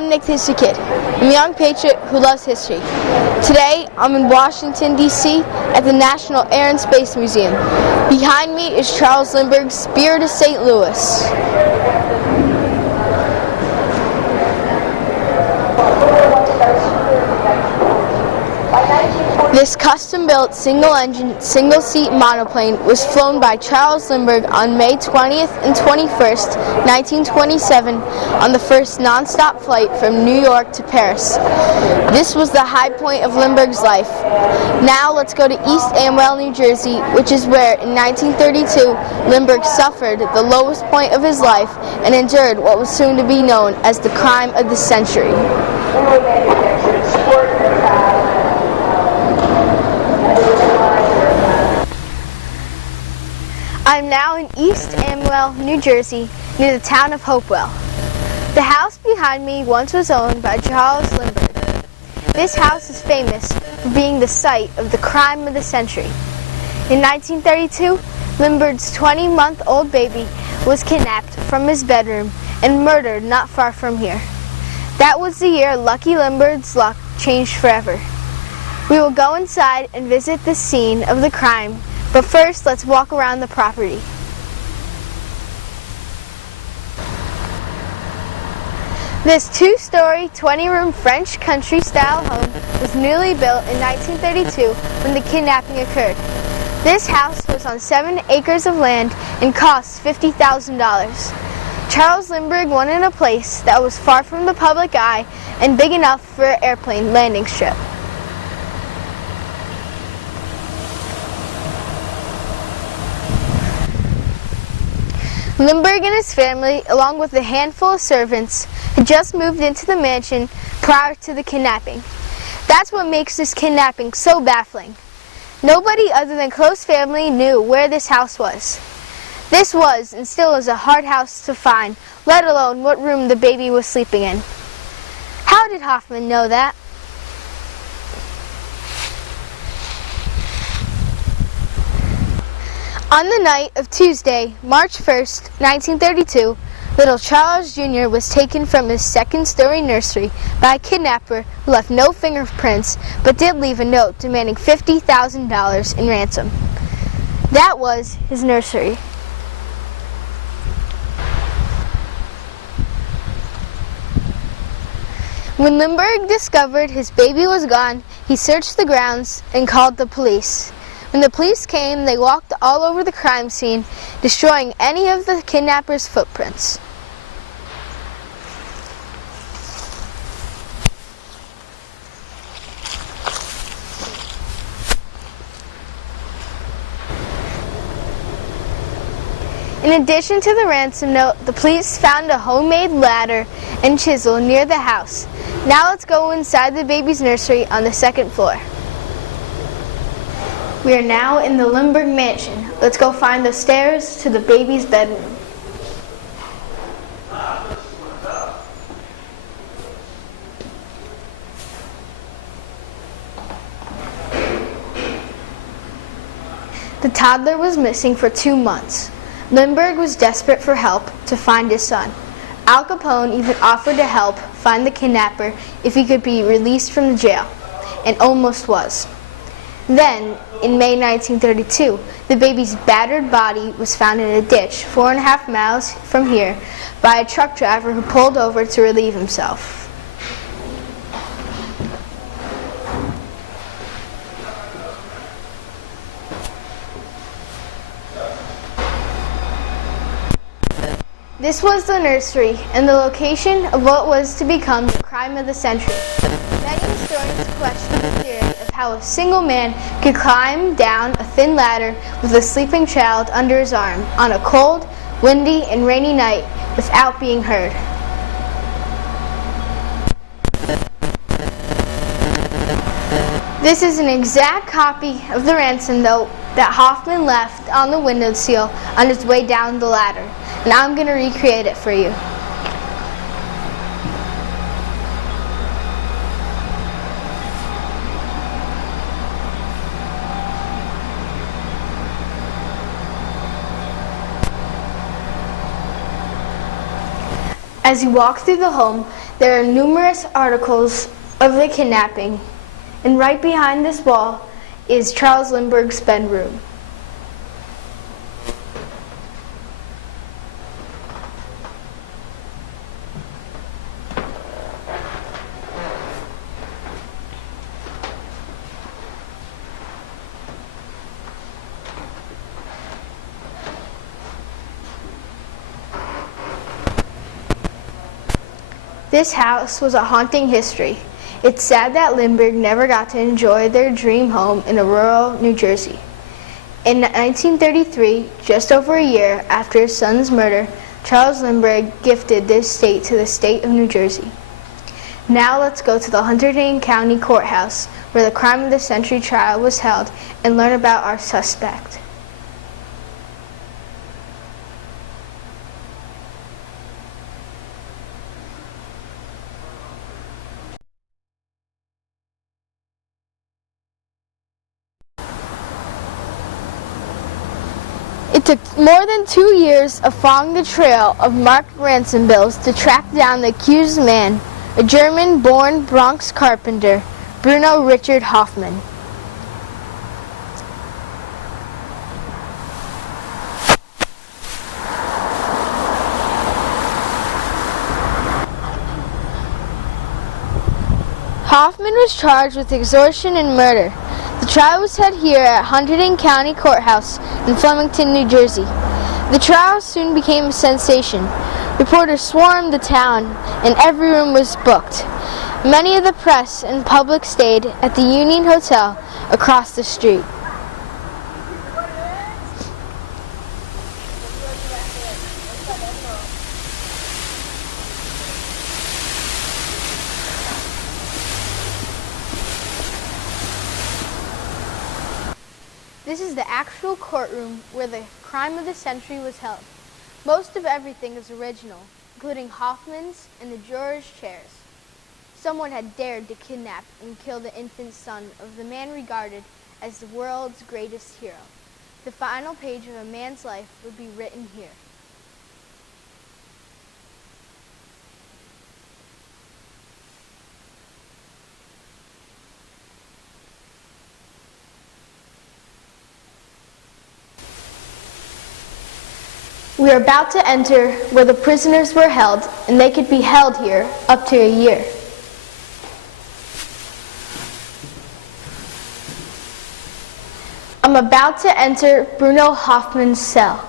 I'm Nick the History Kid. I'm a young patriot who loves history. Today, I'm in Washington, D.C. at the National Air and Space Museum. Behind me is Charles Lindbergh's Spirit of St. Louis. This custom-built, single-engine, single-seat monoplane was flown by Charles Lindbergh on May 20th and 21st, 1927, on the first non-stop flight from New York to Paris. This was the high point of Lindbergh's life. Now let's go to East Amwell, New Jersey, which is where, in 1932, Lindbergh suffered the lowest point of his life and endured what was soon to be known as the crime of the century. I'm now in East Amwell, New Jersey, near the town of Hopewell. The house behind me once was owned by Charles Lindbergh. This house is famous for being the site of the crime of the century. In 1932, Lindbergh's 20-month-old baby was kidnapped from his bedroom and murdered not far from here. That was the year Lucky Lindbergh's luck changed forever. We will go inside and visit the scene of the crime. But first, let's walk around the property. This two-story, 20-room French country-style home was newly built in 1932 when the kidnapping occurred. This house was on 7 acres of land and cost $50,000. Charles Lindbergh wanted a place that was far from the public eye and big enough for an airplane landing strip. Lindbergh and his family, along with a handful of servants, had just moved into the mansion prior to the kidnapping. That's what makes this kidnapping so baffling. Nobody other than close family knew where this house was. This was and still is a hard house to find, let alone what room the baby was sleeping in. How did Hoffman know that? On the night of Tuesday, March 1st, 1932, little Charles Jr. was taken from his second-story nursery by a kidnapper who left no fingerprints but did leave a note demanding $50,000 in ransom. That was his nursery. When Lindbergh discovered his baby was gone, he searched the grounds and called the police. When the police came, they walked all over the crime scene, destroying any of the kidnapper's footprints. In addition to the ransom note, the police found a homemade ladder and chisel near the house. Now let's go inside the baby's nursery on the second floor. We are now in the Lindbergh mansion. Let's go find the stairs to the baby's bedroom. The toddler was missing for 2 months. Lindbergh was desperate for help to find his son. Al Capone even offered to help find the kidnapper if he could be released from the jail, and almost was. Then, in May 1932, the baby's battered body was found in a ditch 4.5 miles from here by a truck driver who pulled over to relieve himself. This was the nursery and the location of what was to become the crime of the century. Many historians question the theory of how a single man could climb down a thin ladder with a sleeping child under his arm on a cold, windy, and rainy night without being heard. This is an exact copy of the ransom note that Hoffman left on the windowsill on his way down the ladder, and I'm going to recreate it for you. As you walk through the home, There are numerous articles of the kidnapping, and right behind this wall is Charles Lindbergh's bedroom. This house was a haunting history. It's sad that Lindbergh never got to enjoy their dream home in rural New Jersey. In 1933, just over a year after his son's murder, Charles Lindbergh gifted this estate to the state of New Jersey. Now let's go to the Hunterdon County Courthouse, where the crime of the century trial was held, and learn about our suspect. It took more than 2 years of following the trail of marked ransom bills to track down the accused man, a German-born Bronx carpenter, Bruno Richard Hoffman. Hoffman was charged with extortion and murder. The trial was held here at Hunterdon County Courthouse in Flemington, New Jersey. The trial soon became a sensation. Reporters swarmed the town, and every room was booked. Many of the press and public stayed at the Union Hotel across the street. This is the actual courtroom where the crime of the century was held. Most of everything is original, including Hoffman's and the jurors' chairs. Someone had dared to kidnap and kill the infant son of the man regarded as the world's greatest hero. The final page of a man's life would be written here. We are about to enter where the prisoners were held, and they could be held here up to a year. I'm about to enter Bruno Hoffman's cell.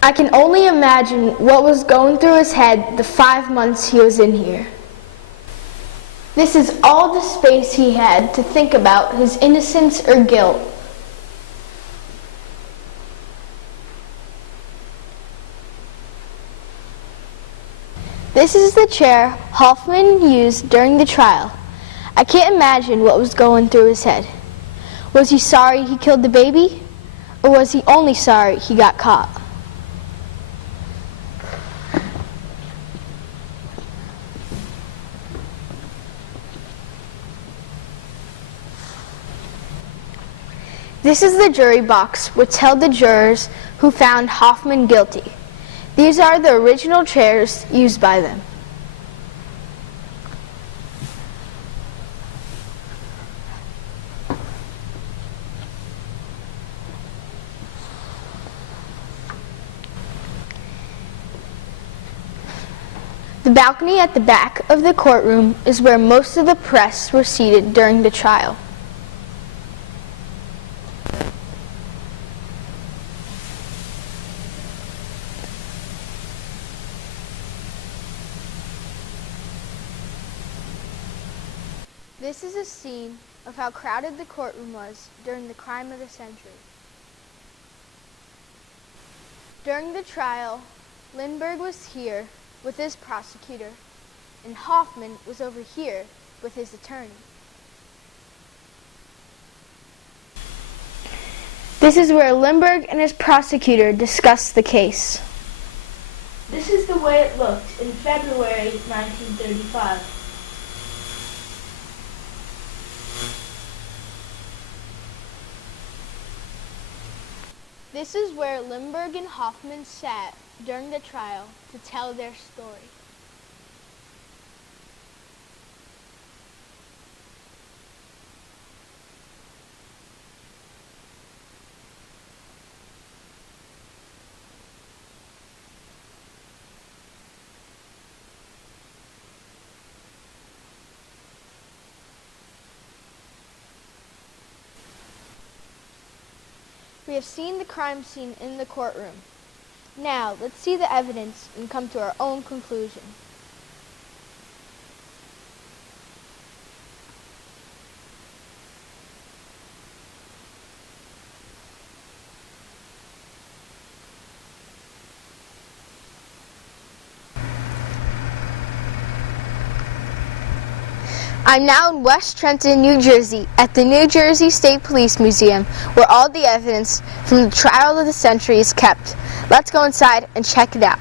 I can only imagine what was going through his head the 5 months he was in here. This is all the space he had to think about his innocence or guilt. This is the chair Hoffman used during the trial. I can't imagine what was going through his head. Was he sorry he killed the baby? Or was he only sorry he got caught? This is the jury box which held the jurors who found Hoffman guilty. These are the original chairs used by them. The balcony at the back of the courtroom is where most of the press were seated during the trial. This is a scene of how crowded the courtroom was during the crime of the century. During the trial, Lindbergh was here with his prosecutor, and Hoffman was over here with his attorney. This is where Lindbergh and his prosecutor discussed the case. This is the way it looked in February 1935. This is where Lindbergh and Hoffman sat during the trial to tell their story. We have seen the crime scene in the courtroom. Now, let's see the evidence and come to our own conclusion. I'm now in West Trenton, New Jersey, at the New Jersey State Police Museum, where all the evidence from the trial of the century is kept. Let's go inside and check it out.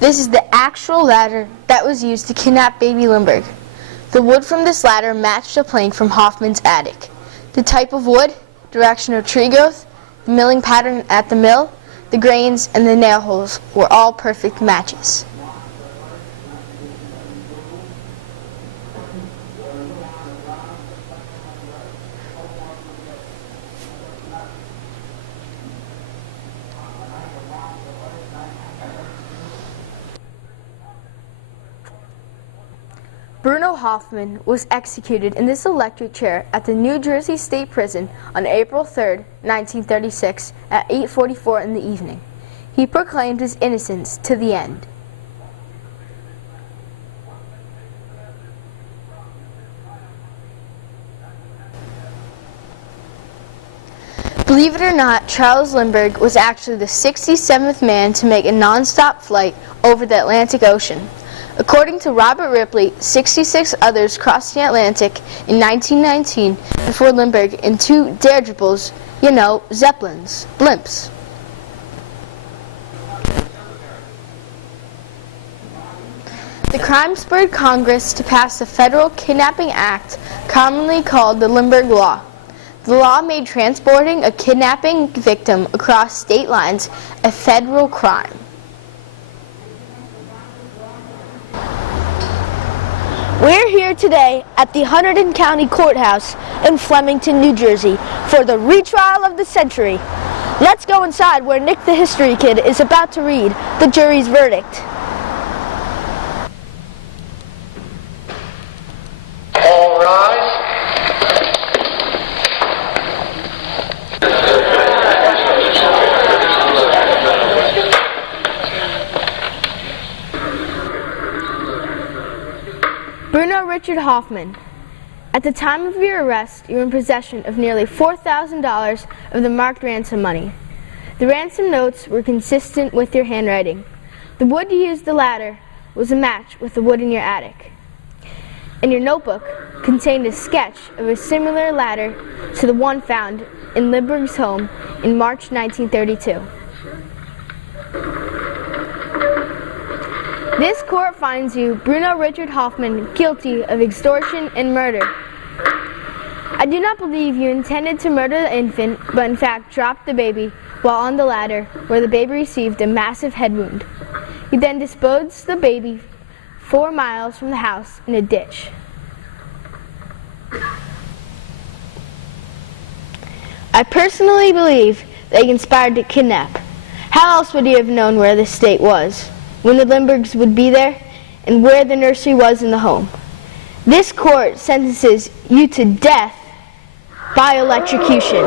This is the actual ladder that was used to kidnap baby Lindbergh. The wood from this ladder matched a plank from Hoffman's attic. The type of wood, direction of tree growth, the milling pattern at the mill, the grains, and the nail holes were all perfect matches. Bruno Hoffman was executed in this electric chair at the New Jersey State Prison on April 3, 1936 at 8:44 in the evening. He proclaimed his innocence to the end. Believe it or not, Charles Lindbergh was actually the 67th man to make a non-stop flight over the Atlantic Ocean. According to Robert Ripley, 66 others crossed the Atlantic in 1919 before Lindbergh in two dirigibles, Zeppelins, blimps. The crime spurred Congress to pass the Federal Kidnapping Act, commonly called the Lindbergh Law. The law made transporting a kidnapping victim across state lines a federal crime. We're here today at the Hunterdon County Courthouse in Flemington, New Jersey for the retrial of the century. Let's go inside where Nick the History Kid is about to read the jury's verdict. All rise. Bruno Richard Hoffman, at the time of your arrest, you were in possession of nearly $4,000 of the marked ransom money. The ransom notes were consistent with your handwriting. The wood you used the ladder was a match with the wood in your attic. And your notebook contained a sketch of a similar ladder to the one found in Lindbergh's home in March 1932. This court finds you, Bruno Richard Hoffman, guilty of extortion and murder. I do not believe you intended to murder the infant, but in fact dropped the baby while on the ladder, where the baby received a massive head wound. You then disposed the baby 4 miles from the house in a ditch. I personally believe they conspired to kidnap. How else would you have known where the state was, when the Lindberghs would be there, and where the nursery was in the home? This court sentences you to death by electrocution.